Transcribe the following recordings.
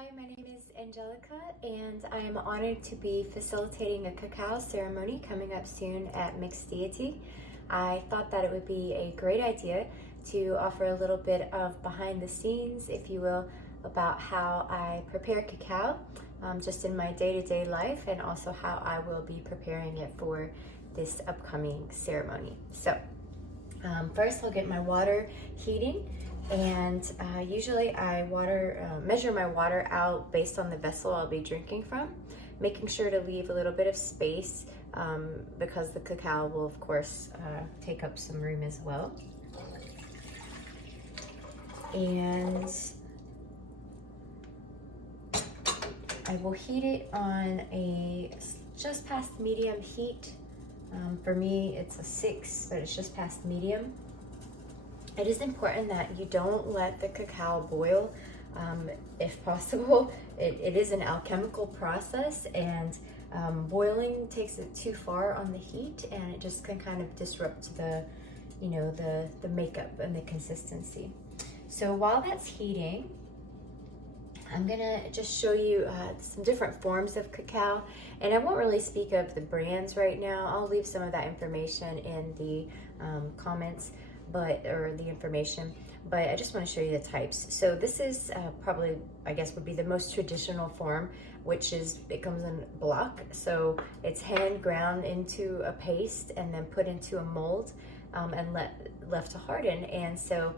Hi, my name is Angelica, and I am honored to be facilitating a cacao ceremony coming up soon at Mixed Deity. I thought that it would be a great idea to offer a little bit of behind the scenes, if you will, about how I prepare cacao, just in my day-to-day life, and also how I will be preparing it for this upcoming ceremony. So, first I'll get my water heating. And usually I measure my water out based on the vessel I'll be drinking from, making sure to leave a little bit of space because the cacao will of course take up some room as well. And I will heat it on a just past medium heat. For me it's a 6, but it's just past medium. It is important that you don't let the cacao boil, if possible. It is an alchemical process, and boiling takes it too far on the heat, and it just can kind of disrupt the makeup and the consistency. So while that's heating, I'm gonna just show you some different forms of cacao, and I won't really speak of the brands right now. I'll leave some of that information in the comments. Or the information, but I just want to show you the types. So this is probably, I guess, would be the most traditional form, which is, it comes in block. So it's hand ground into a paste and then put into a mold and left to harden. And so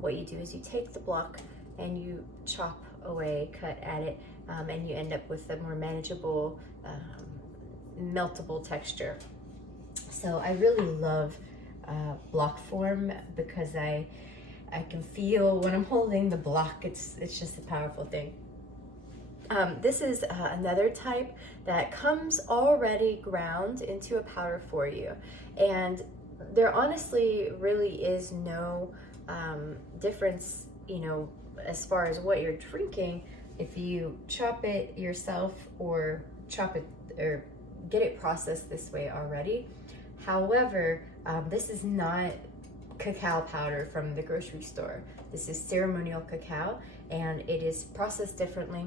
what you do is you take the block and you chop away, cut at it, and you end up with a more manageable, meltable texture. So I really love block form because I can feel when I'm holding the block, it's just a powerful thing. This is another type that comes already ground into a powder for you, and there honestly really is no difference, as far as what you're drinking, if you chop it yourself or chop it or get it processed this way already. However, this is not cacao powder from the grocery store. This is ceremonial cacao, and it is processed differently.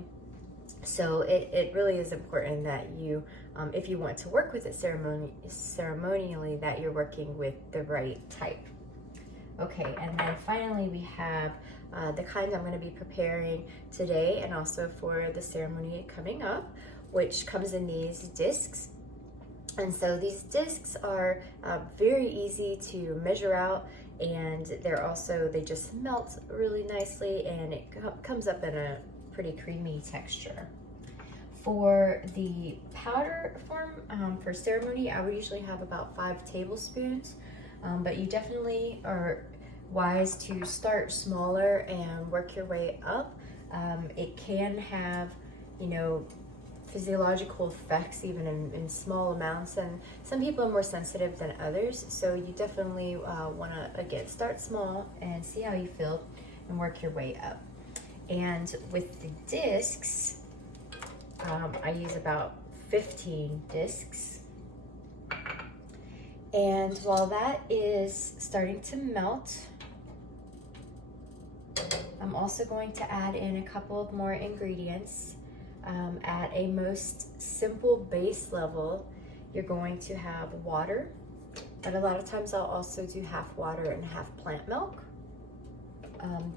So it really is important that you, if you want to work with it ceremonially, that you're working with the right type. Okay, and then finally we have the kind I'm going to be preparing today and also for the ceremony coming up, which comes in these discs. And so these discs are very easy to measure out, and they just melt really nicely, and it comes up in a pretty creamy texture. For the powder form for ceremony, I would usually have about 5 tablespoons, but you definitely are wise to start smaller and work your way up. It can have, physiological effects even in small amounts, and some people are more sensitive than others, so you definitely want to, again, start small and see how you feel and work your way up. And with the discs, I use about 15 discs, and while that is starting to melt, I'm also going to add in a couple of more ingredients. At a most simple base level, you're going to have water, but a lot of times I'll also do half water and half plant milk.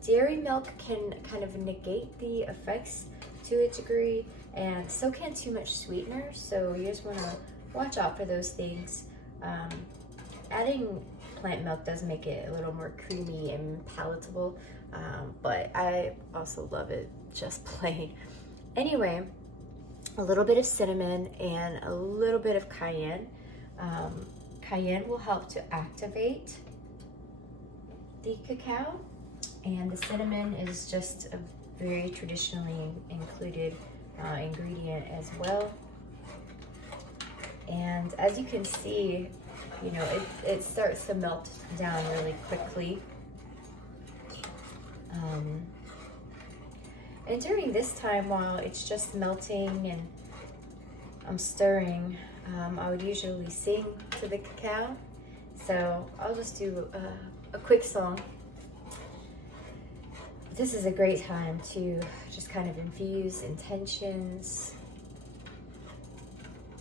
Dairy milk can kind of negate the effects to a degree, and so can too much sweetener, so you just want to watch out for those things. Adding plant milk does make it a little more creamy and palatable, but I also love it just plain. Anyway, a little bit of cinnamon and a little bit of cayenne. Cayenne will help to activate the cacao, and the cinnamon is just a very traditionally included ingredient as well. And as you can see, it starts to melt down really quickly. And during this time, while it's just melting and I'm stirring, I would usually sing to the cacao. So I'll just do a quick song. this is a great time to just kind of infuse intentions.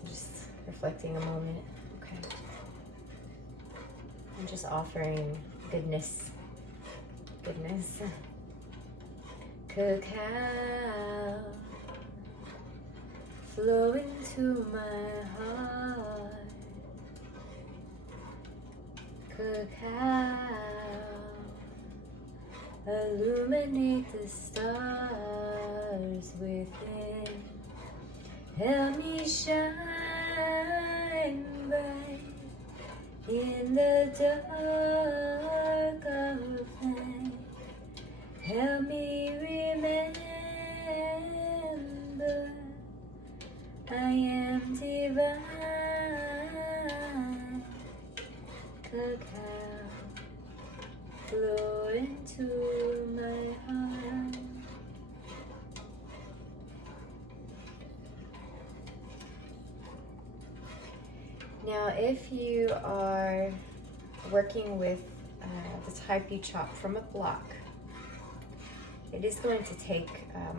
Just reflecting a moment. Okay. I'm just offering goodness. Goodness. Cacao, flow into my heart. Cacao, illuminate the stars within. Help me shine bright in the dark of night. Help me remember I am divine. Cacao, flow into my heart. Now, if you are working with the type you chop from a block, it is going to take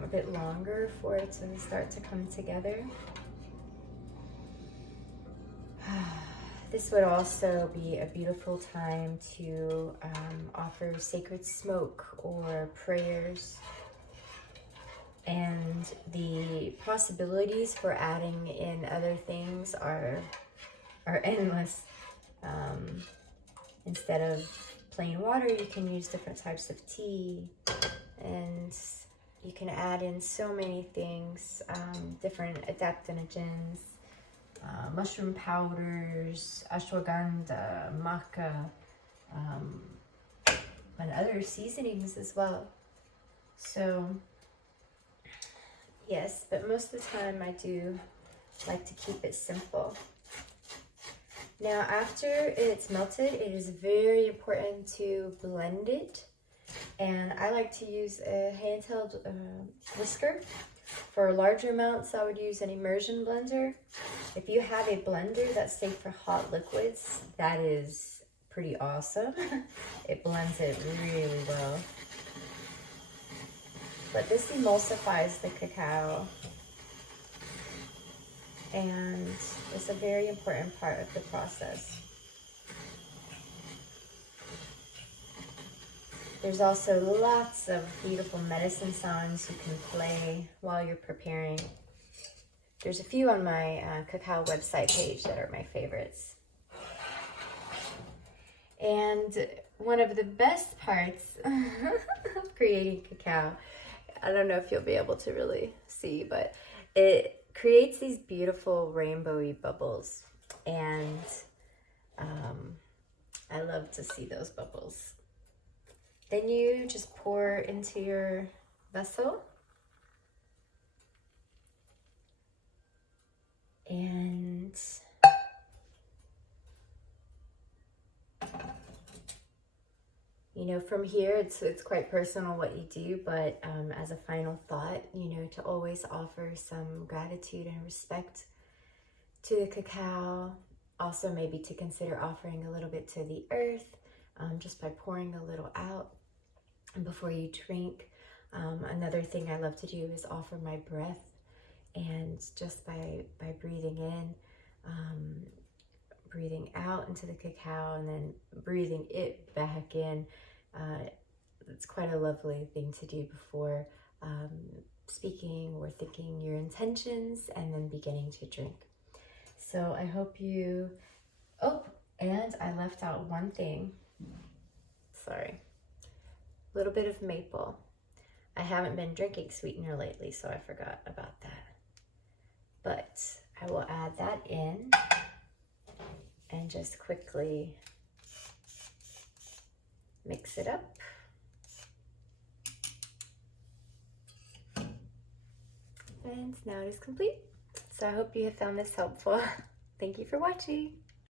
a bit longer for it to start to come together. This would also be a beautiful time to offer sacred smoke or prayers. And the possibilities for adding in other things are endless. Instead of plain water, you can use different types of tea, and you can add in so many things, different adaptogens, mushroom powders, ashwagandha, maca, and other seasonings as well. So yes, but most of the time I do like to keep it simple. Now, after it's melted, it is very important to blend it. And I like to use a handheld whisker. For larger amounts, I would use an immersion blender. If you have a blender that's safe for hot liquids, that is pretty awesome. It blends it really well. But this emulsifies the cacao, and it's a very important part of the process. There's also lots of beautiful medicine songs you can play while you're preparing. There's a few on my cacao website page that are my favorites. And one of the best parts of creating cacao, I don't know if you'll be able to really see, but it creates these beautiful rainbowy bubbles. And I love to see those bubbles. Then you just pour into your vessel. And you know, from here, it's quite personal what you do, but as a final thought, you know, to always offer some gratitude and respect to the cacao. Also, maybe to consider offering a little bit to the earth, just by pouring a little out before you drink. Another thing I love to do is offer my breath, and just by breathing in, breathing out into the cacao, and then breathing it back in. It's quite a lovely thing to do before speaking or thinking your intentions and then beginning to drink. So I hope you, oh, and I left out one thing. Sorry. A little bit of maple. I haven't been drinking sweetener lately, so I forgot about that. But I will add that in and just quickly mix it up. And now it is complete. So I hope you have found this helpful. Thank you for watching.